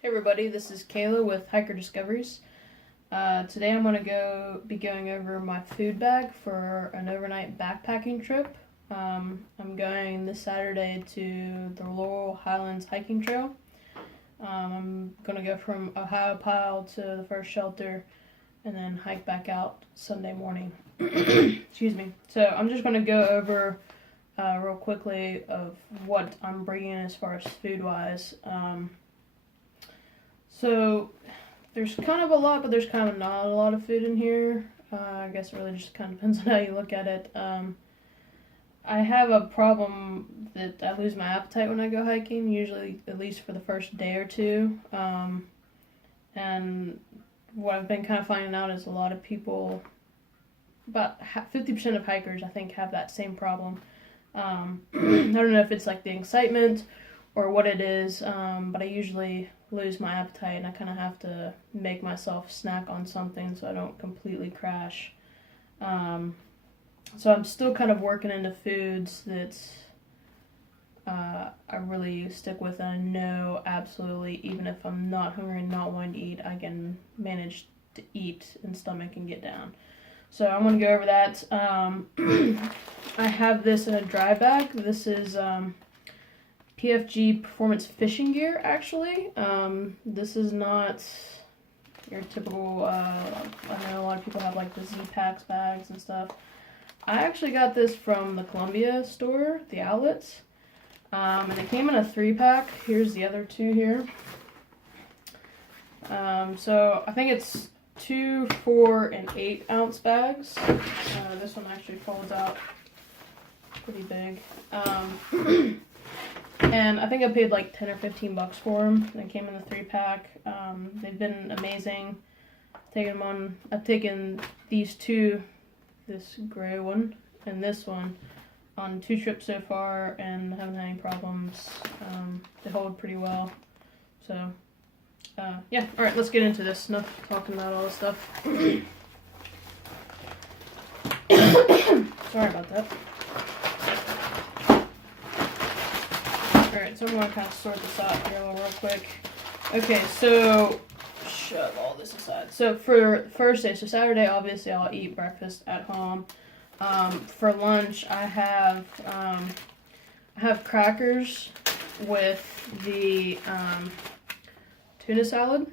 Hey everybody, this is Kayla with Hiker Discoveries. Today I'm going to be going over my food bag for an overnight backpacking trip. I'm going this Saturday to the Laurel Highlands hiking trail. I'm going to go from Ohiopyle to the first shelter and then hike back out Sunday morning. Excuse me. So I'm just going to go over real quickly of what I'm bringing as far as food-wise. So there's kind of a lot, but there's kind of not a lot of food in here. I guess it really just kind of depends on how you look at it. I have a problem that I lose my appetite when I go hiking, usually at least for the first day or two. And what I've been kind of finding out is a lot of people, about 50% of hikers, I think, have that same problem. I don't know if it's like the excitement or what it is, but I usually lose my appetite and I kind of have to make myself snack on something so I don't completely crash. So I'm still kind of working into foods that I really stick with, and I know absolutely, even if I'm not hungry and not wanting to eat, I can manage to eat and stomach and get down. So I'm going to go over that. I have this in a dry bag. This is PFG Performance Fishing Gear, actually. This is not your typical, I know a lot of people have like the Z-Packs bags and stuff. I actually got this from the Columbia store, the outlets. And it came in a 3-pack. Here's the other two here. So I think it's 2, 4, and 8 ounce bags. This one actually folds out pretty big. And I think I paid like 10 or 15 bucks for them. They came in the 3-pack. They've been amazing. I've taken these two, this gray one and this one, on 2 trips so far and haven't had any problems. They hold pretty well. So, yeah. Alright, let's get into this. Enough talking about all this stuff. Sorry about that. Alright, so I'm going to kind of sort this out here real quick. Okay, so shove all this aside. So for first day, so Saturday, obviously I'll eat breakfast at home. For lunch, I have crackers with the tuna salad,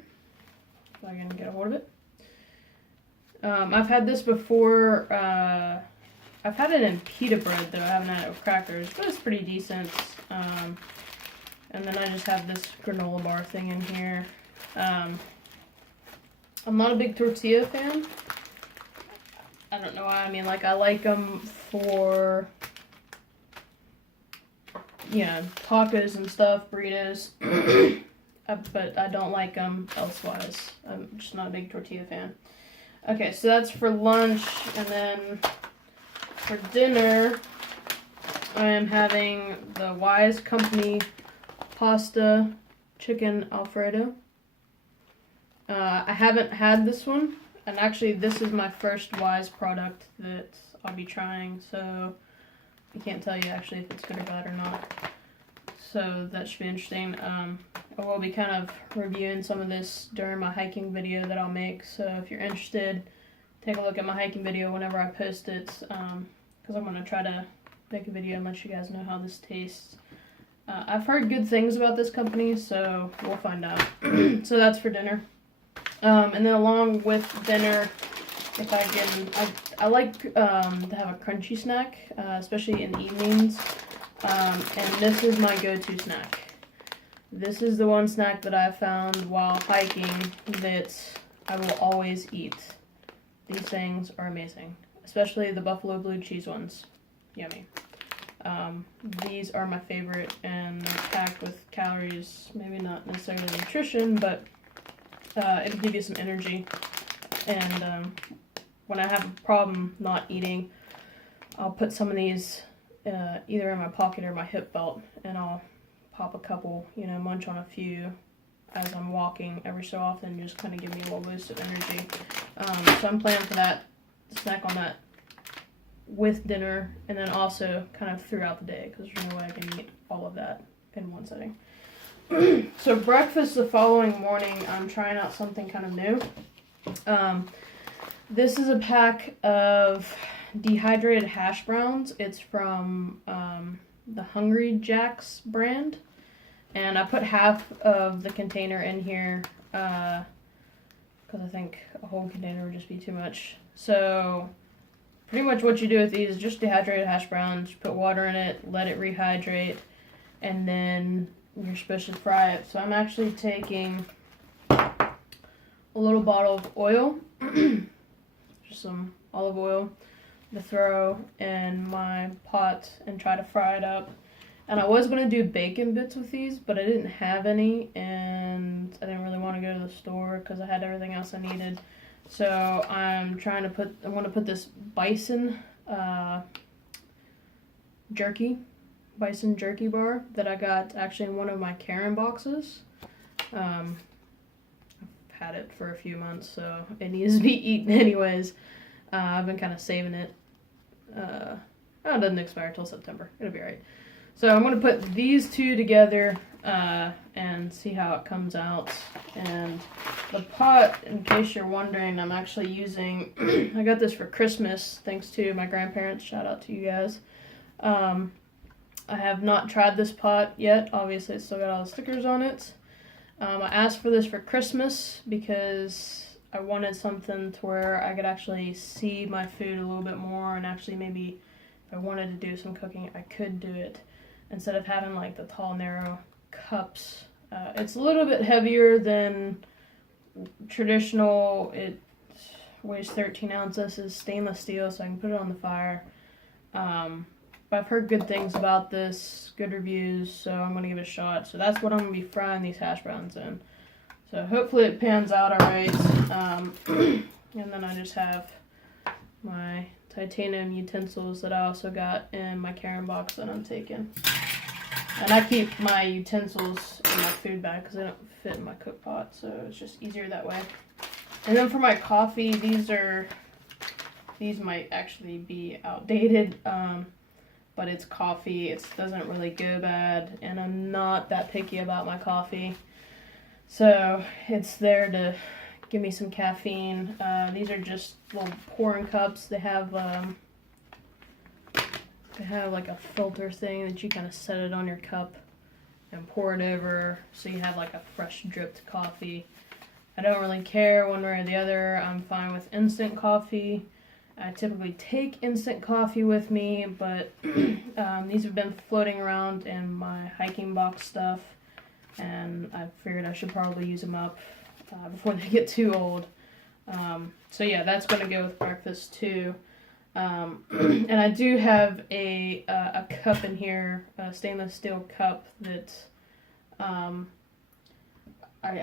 if I can get a hold of it. I've had this before. I've had it in pita bread, though I haven't had it with crackers, but it's pretty decent. And then I just have this granola bar thing in here. I'm not a big tortilla fan. I don't know why. I mean, like, I like them for, tacos and stuff, burritos. But I don't like them elsewise. I'm just not a big tortilla fan. Okay, so that's for lunch, and then for dinner, I am having the Wise Company pasta chicken Alfredo. I haven't had this one, and actually this is my first Wise product that I'll be trying, so I can't tell you actually if it's good or bad or not. So that should be interesting. I will be kind of reviewing some of this during my hiking video that I'll make, so if you're interested, take a look at my hiking video whenever I post it, because I'm going to try to make a video and let you guys know how this tastes. I've heard good things about this company, so we'll find out. So that's for dinner. And then along with dinner, if I can, I like to have a crunchy snack, especially in the evenings. And this is my go-to snack. This is the one snack that I found while hiking that I will always eat. These things are amazing, especially the buffalo blue cheese ones. Yummy. These are my favorite, and they're packed with calories, maybe not necessarily nutrition, but it'll give you some energy. And when I have a problem not eating, I'll put some of these either in my pocket or my hip belt, and I'll pop a couple, munch on a few as I'm walking every so often, just kind of give me a little boost of energy. So I'm planning for that, snack on that with dinner, and then also kind of throughout the day, because there's no way I can eat all of that in one setting. So breakfast the following morning, I'm trying out something kind of new. This is a pack of dehydrated hash browns. It's from the Hungry Jack's brand. And I put half of the container in here because I think a whole container would just be too much. So pretty much what you do with these is just dehydrated hash browns. You put water in it, let it rehydrate, and then you're supposed to fry it. So I'm actually taking a little bottle of oil, just some olive oil, to throw in my pot and try to fry it up. And I was going to do bacon bits with these, but I didn't have any, and I didn't really want to go to the store because I had everything else I needed. So I'm going to put this bison jerky bar that I got actually in one of my Karen boxes. I've had it for a few months, so it needs to be eaten anyways. I've been kind of saving it. It doesn't expire till September. It'll be alright. So I'm going to put these two together and see how it comes out. And the pot, in case you're wondering, I'm actually using, I got this for Christmas, thanks to my grandparents. Shout out to you guys. I have not tried this pot yet. Obviously, it's still got all the stickers on it. I asked for this for Christmas because I wanted something to where I could actually see my food a little bit more, and actually maybe if I wanted to do some cooking, I could do it instead of having like the tall, narrow cups. It's a little bit heavier than traditional. It weighs 13 ounces. It's stainless steel, so I can put it on the fire. But I've heard good things about this, good reviews, so I'm going to give it a shot. So that's what I'm going to be frying these hash browns in. So hopefully it pans out alright. And then I just have my titanium utensils that I also got in my Karen box that I'm taking. And I keep my utensils in my food bag because they don't fit in my cook pot, so it's just easier that way. And then for my coffee, these might actually be outdated, but it's coffee. It doesn't really go bad, and I'm not that picky about my coffee. So it's there to give me some caffeine. These are just little pouring cups. They have like a filter thing that you kind of set it on your cup and pour it over, so you have like a fresh dripped coffee. I don't really care one way or the other. I'm fine with instant coffee. I typically take instant coffee with me, but these have been floating around in my hiking box stuff, and I figured I should probably use them up before they get too old. So yeah, that's going to go with breakfast too. And I do have a cup in here, a stainless steel cup that I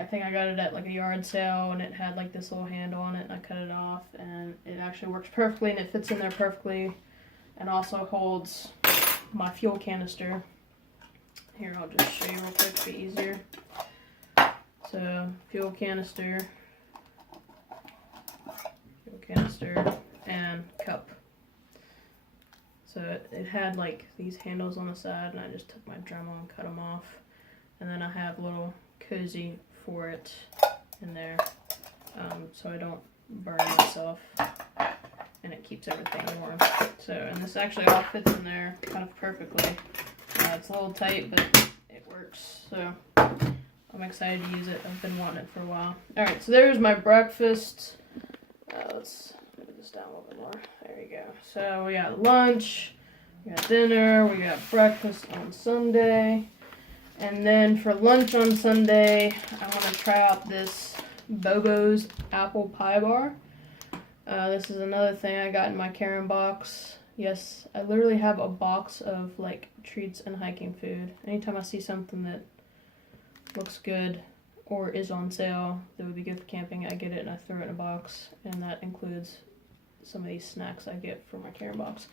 think I got it at like a yard sale, and it had like this little handle on it, and I cut it off, and it actually works perfectly, and it fits in there perfectly, and also holds my fuel canister. Here, I'll just show you real quick to be easier. So, fuel canister, and cup. So it had like these handles on the side, and I just took my Dremel and cut them off. And then I have a little cozy for it in there, so I don't burn myself, and it keeps everything warm. So, and this actually all fits in there kind of perfectly. It's a little tight, but it works. So I'm excited to use it. I've been wanting it for a while. Alright, so there's my breakfast. Let's move this down a little bit more. There you go. So we got lunch, we got dinner, we got breakfast on Sunday. And then for lunch on Sunday, I want to try out this Bobo's apple pie bar. This is another thing I got in my Karen box. Yes, I literally have a box of like treats and hiking food. Anytime I see something that looks good or is on sale that would be good for camping, I get it and I throw it in a box. And that includes some of these snacks I get from my Karen box.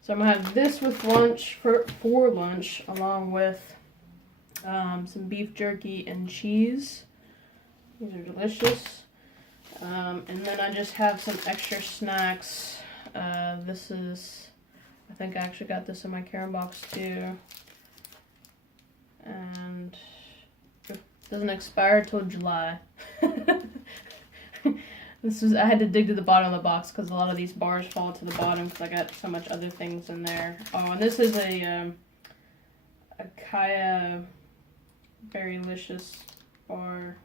So I'm going to have this with lunch, for lunch, along with some beef jerky and cheese. These are delicious. And then I just have some extra snacks. This is, I think I actually got this in my Karen box too. And Doesn't expire till July. I had to dig to the bottom of the box because a lot of these bars fall to the bottom because I got so much other things in there. Oh, and this is a Kaya Berrylicious bar.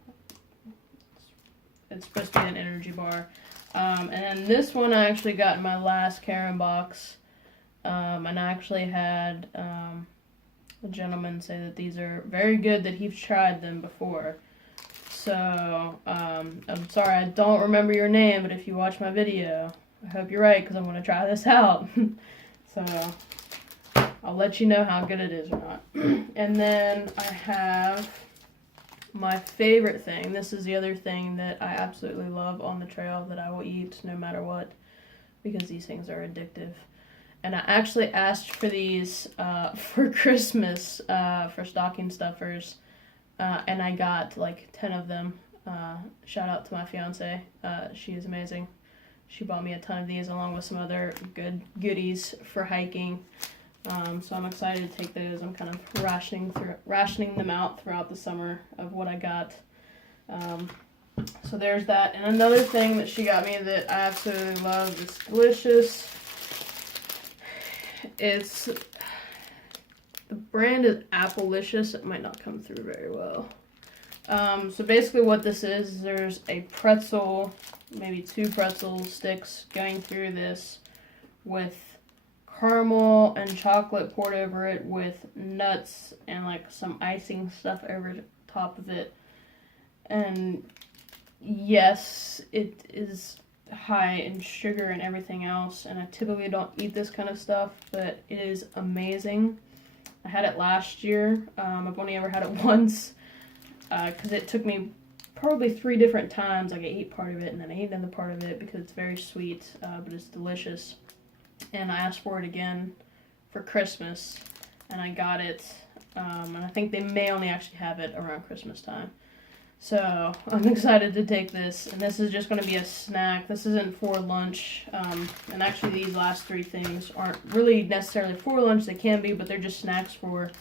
It's supposed to be an energy bar. And then this one I actually got in my last Karen box. And I actually had a gentleman say that these are very good, that he's tried them before. So, I'm sorry I don't remember your name, but if you watch my video, I hope you're right, because I'm going to try this out. So, I'll let you know how good it is or not. And then I have my favorite thing. This is the other thing that I absolutely love on the trail that I will eat no matter what, because these things are addictive. And I actually asked for these for Christmas for stocking stuffers. And I got like 10 of them. Shout out to my fiance. She is amazing. She bought me a ton of these along with some other good goodies for hiking. So I'm excited to take those. I'm kind of rationing them out throughout the summer of what I got. So there's that. And another thing that she got me that I absolutely love, it's delicious. The brand is Applelicious. It might not come through very well. So basically what this is there's a pretzel, maybe 2 pretzel sticks going through this with caramel and chocolate poured over it with nuts and like some icing stuff over the top of it. And yes, it is high in sugar and everything else, and I typically don't eat this kind of stuff, but it is amazing. I had it last year. I've only ever had it once because it took me probably 3 different times. Like I ate part of it and then I ate another part of it because it's very sweet, but it's delicious. And I asked for it again for Christmas, and I got it. And I think they may only actually have it around Christmas time. So I'm excited to take this, and this is just going to be a snack. This isn't for lunch, and actually these last 3 things aren't really necessarily for lunch. They can be, but they're just snacks for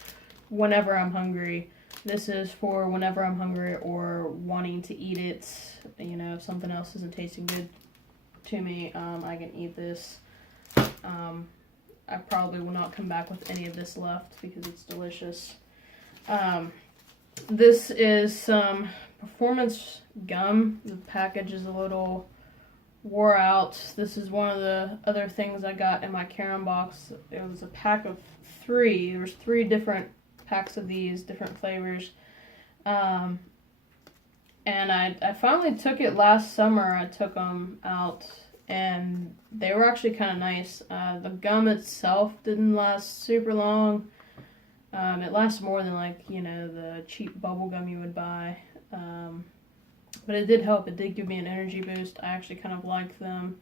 whenever I'm hungry. This is for whenever I'm hungry or wanting to eat it. You know, if something else isn't tasting good to me, I can eat this. I probably will not come back with any of this left because it's delicious. This is some performance gum. The package is a little wore out. This is one of the other things I got in my Karen box. It was a pack of 3. There was 3 different packs of these, different flavors. And I finally took it last summer. I took them out, and they were actually kind of nice. The gum itself didn't last super long. It lasts more than the cheap bubble gum you would buy. But it did help. It did give me an energy boost. I actually kind of liked them.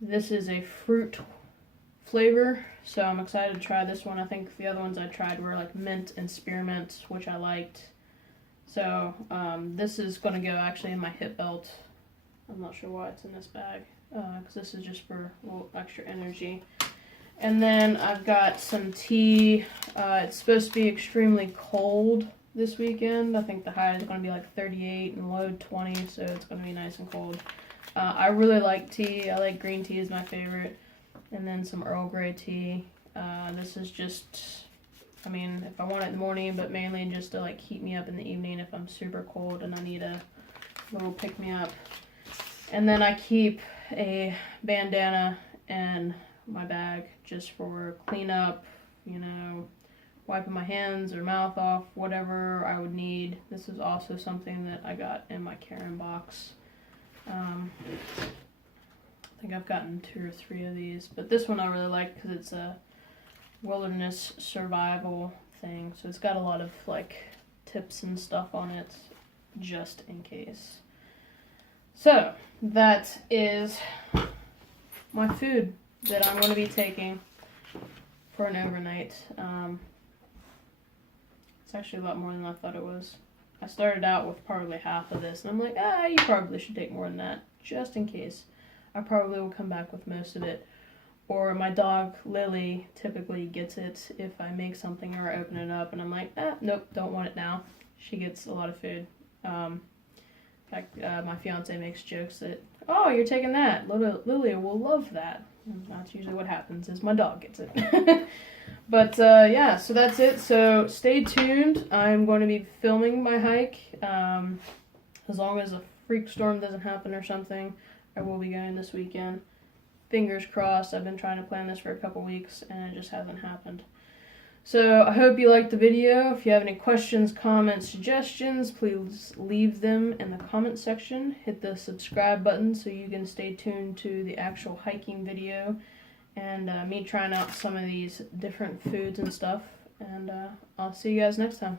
This is a fruit flavor, so I'm excited to try this one. I think the other ones I tried were like mint and spearmint, which I liked. So this is going to go actually in my hip belt. I'm not sure why it's in this bag, because this is just for a little extra energy. And then I've got some tea. It's supposed to be extremely cold this weekend. I think the high is going to be like 38 and low 20, so it's going to be nice and cold. I really like tea. I like green tea is my favorite. And then some Earl Grey tea. This is just, if I want it in the morning, but mainly just to like keep me up in the evening if I'm super cold and I need a little pick-me-up. And then I keep a bandana in my bag just for cleanup, wiping my hands or mouth off, whatever I would need. This is also something that I got in my Karen box. I think I've gotten 2 or 3 of these, but this one I really like because it's a wilderness survival thing, so it's got a lot of like tips and stuff on it just in case. So that is my food that I'm going to be taking for an overnight. It's actually a lot more than I thought it was. I started out with probably half of this, and I'm like, you probably should take more than that, just in case. I probably will come back with most of it. Or my dog, Lily, typically gets it if I make something or open it up, and I'm like, nope, don't want it now. she gets a lot of food. In fact, my fiance makes jokes that, oh, you're taking that. Lilia will love that. And that's usually what happens, is my dog gets it. But yeah, so that's it. So stay tuned. I'm going to be filming my hike. As long as a freak storm doesn't happen or something, I will be going this weekend. Fingers crossed. I've been trying to plan this for a couple weeks and it just hasn't happened. So I hope you liked the video. If you have any questions, comments, suggestions, please leave them in the comment section. Hit the subscribe button so you can stay tuned to the actual hiking video and me trying out some of these different foods and stuff. And I'll see you guys next time.